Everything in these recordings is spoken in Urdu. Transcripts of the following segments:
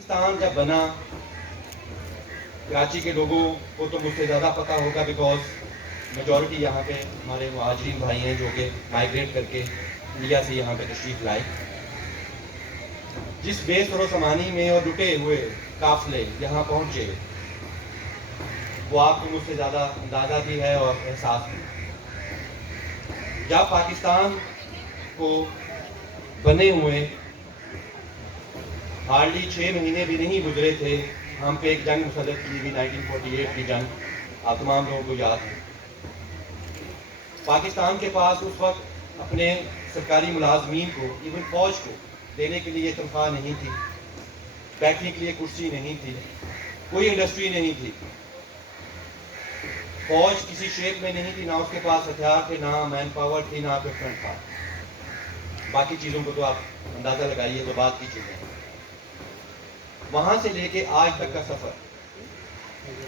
پاکستان جب بنا، کراچی کے لوگوں کو تو مجھ سے زیادہ پتہ ہوگا بیکاز میجورٹی یہاں پہ ہمارے مہاجرین بھائی ہیں جو کہ مائیگریٹ کر کے انڈیا سے یہاں پہ تشریف لائے. جس بے سر و سامانی میں اور لٹے ہوئے قافلے یہاں پہنچے وہ آپ کو مجھ سے زیادہ اندازہ بھی ہے اور احساس بھی. جب پاکستان کو بنے ہوئے ہارڈلی 6 مہینے بھی نہیں گزرے تھے، ہم پہ ایک جنگ مسلط کی ہوئی 1948 کی جنگ آپ تمام لوگوں کو یاد ہے. پاکستان کے پاس اس وقت اپنے سرکاری ملازمین کو ایون فوج کو دینے کے لیے تنخواہ نہیں تھی، بیٹھنے کے لیے کرسی نہیں تھی، کوئی انڈسٹری نہیں تھی، فوج کسی شیپ میں نہیں تھی، نہ اس کے پاس ہتھیار تھے، نہ مین پاور تھی، نہ اکوپمنٹ تھا. باقی چیزوں کو تو آپ اندازہ لگائیے تو بات کی چیزیں. وہاں سے لے کے آج تک کا سفر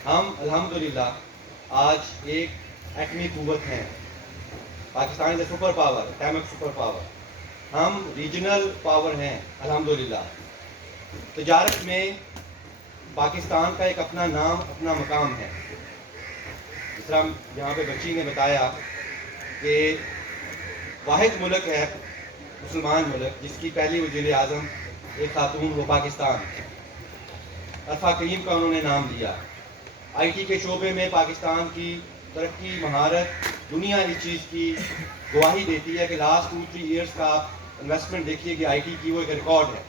ہم الحمدللہ آج ایک ایٹمی قوت ہیں. Pakistan is a super power, atomic super power. ہم ریجنل پاور ہیں الحمدللہ. تجارت میں پاکستان کا ایک اپنا نام، اپنا مقام ہے. جس طرح یہاں پہ بچی نے بتایا کہ واحد ملک ہے مسلمان ملک جس کی پہلی وزیر اعظم ایک خاتون وہ پاکستان. عرفہ کریم کا انہوں نے نام دیا. آئی ٹی کے شعبے میں پاکستان کی ترقی، مہارت، دنیا اس چیز کی گواہی دیتی ہے کہ لاسٹ 2-3 ایئرس کا آپ انویسٹمنٹ دیکھیے کہ آئی ٹی کی وہ ایک ریکارڈ ہے.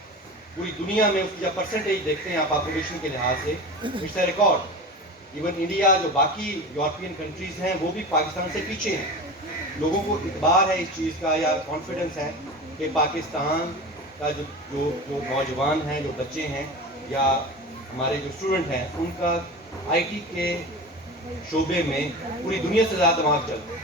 پوری دنیا میں اس کی جب پرسنٹیج دیکھتے ہیں آپ پاپولیشن کے لحاظ سے، it's a record. Even India جو باقی یورپین کنٹریز ہیں وہ بھی پاکستان سے پیچھے ہیں. لوگوں کو اعتبار ہے اس چیز کا یا کانفیڈنس ہے کہ پاکستان کا جو نوجوان ہیں، جو بچے ہیں یا ہمارے جو اسٹوڈنٹ ہیں، ان کا آئی ٹی کے شعبے میں پوری دنیا سے زیادہ دماغ چلتا ہے.